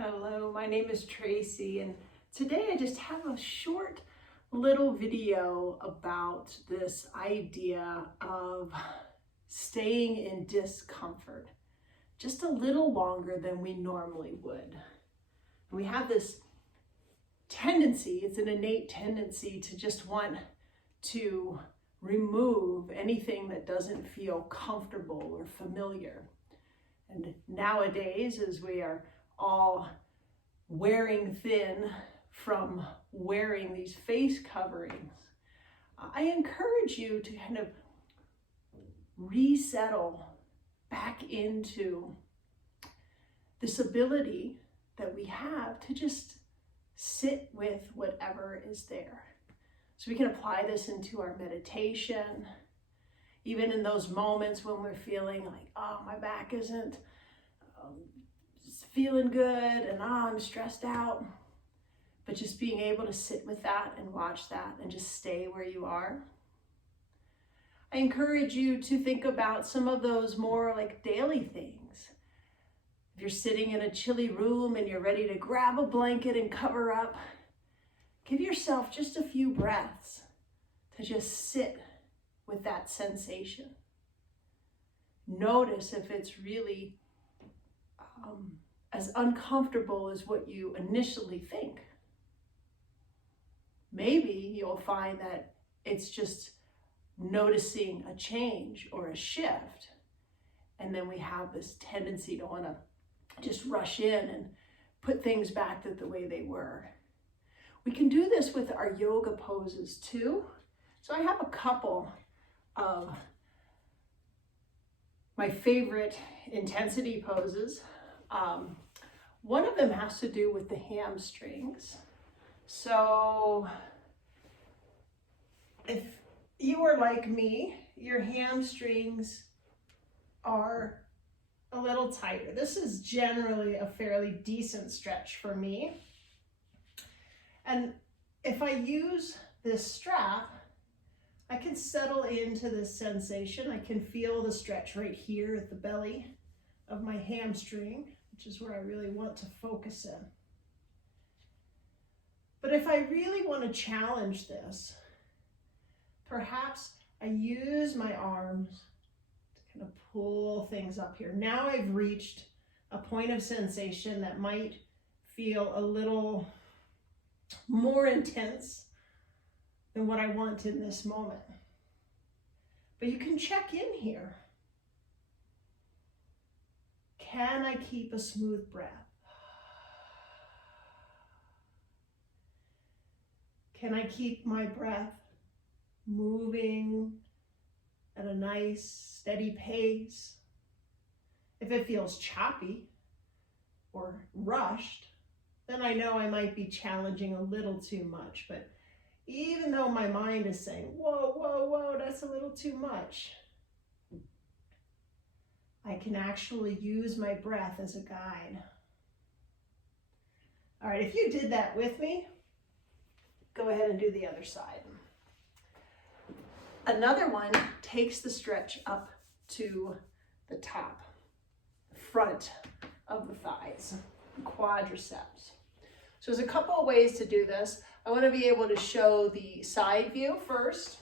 Hello, my name is Tracy, and today I just have a short little video about this idea of staying in discomfort just a little longer than we normally would. We have this tendency, it's an innate tendency to just want to remove anything that doesn't feel comfortable or familiar. And nowadays, as we are all wearing thin from wearing these face coverings, I encourage you to kind of resettle back into this ability that we have to just sit with whatever is there. So we can apply this into our meditation, even in those moments when we're feeling like, oh, my back isn't feeling good and I'm stressed out. But just being able to sit with that and watch that and just stay where you are. I encourage you to think about some of those more like daily things. If you're sitting in a chilly room and you're ready to grab a blanket and cover up, give yourself just a few breaths to just sit with that sensation. Notice if it's really as uncomfortable as what you initially think. Maybe you'll find that it's just noticing a change or a shift, and then we have this tendency to want to just rush in and put things back to the way they were. We can do this with our yoga poses too. So I have a couple of my favorite intensity poses. One of them has to do with the hamstrings. So if you are like me, your hamstrings are a little tighter. This is generally a fairly decent stretch for me. And if I use this strap, I can settle into this sensation. I can feel the stretch right here at the belly of my hamstring, which is where I really want to focus in. But if I really want to challenge this, perhaps I use my arms to kind of pull things up here. Now I've reached a point of sensation that might feel a little more intense than what I want in this moment. But you can check in here. Can I keep a smooth breath? Can I keep my breath moving at a nice, steady pace? If it feels choppy or rushed, then I know I might be challenging a little too much. But even though my mind is saying, whoa, whoa, whoa, that's a little too much, I can actually use my breath as a guide. All right, if you did that with me, go ahead and do the other side. Another one takes the stretch up to the top, front of the thighs, quadriceps. So there's a couple of ways to do this. I want to be able to show the side view first,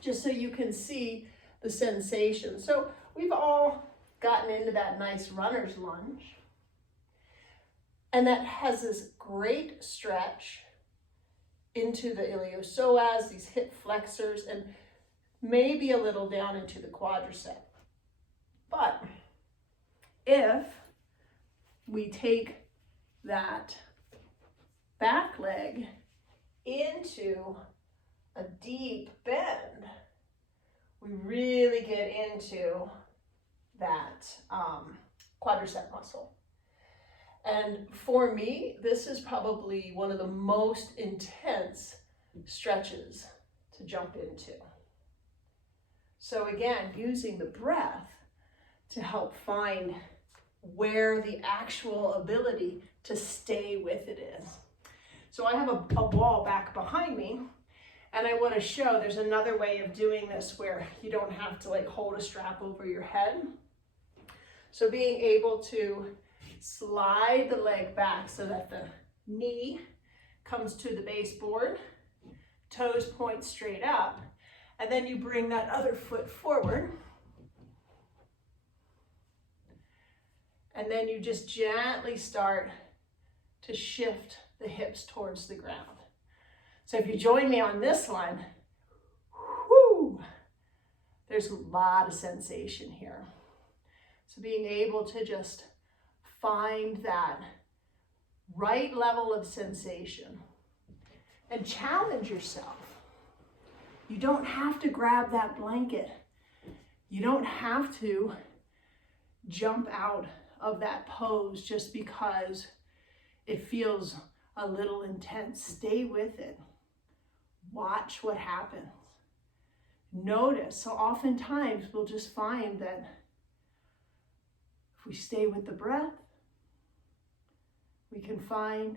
just so you can see the sensation. So we've all gotten into that nice runner's lunge. And that has this great stretch into the iliopsoas, these hip flexors, and maybe a little down into the quadricep. But if we take that back leg into a deep bend, we really get into that quadricep muscle. And for me, this is probably one of the most intense stretches to jump into. So again, using the breath to help find where the actual ability to stay with it is. So I have a wall back behind me, and I want to show there's another way of doing this where you don't have to like hold a strap over your head. So being able to Slide the leg back so that the knee comes to the baseboard, toes point straight up, and then you bring that other foot forward. And then you just gently start to shift the hips towards the ground. So if you join me on this one, whoo, there's a lot of sensation here. So being able to just find that right level of sensation and challenge yourself. You don't have to grab that blanket. You don't have to jump out of that pose just because it feels a little intense. Stay with it. Watch what happens. Notice. So oftentimes we'll just find that if we stay with the breath, we can find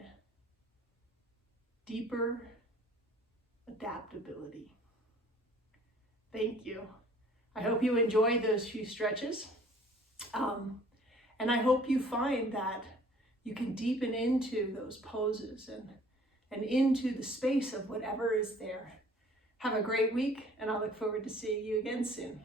deeper adaptability. Thank you. I hope you enjoyed those few stretches. And I hope you find that you can deepen into those poses and into the space of whatever is there. Have a great week, and I look forward to seeing you again soon.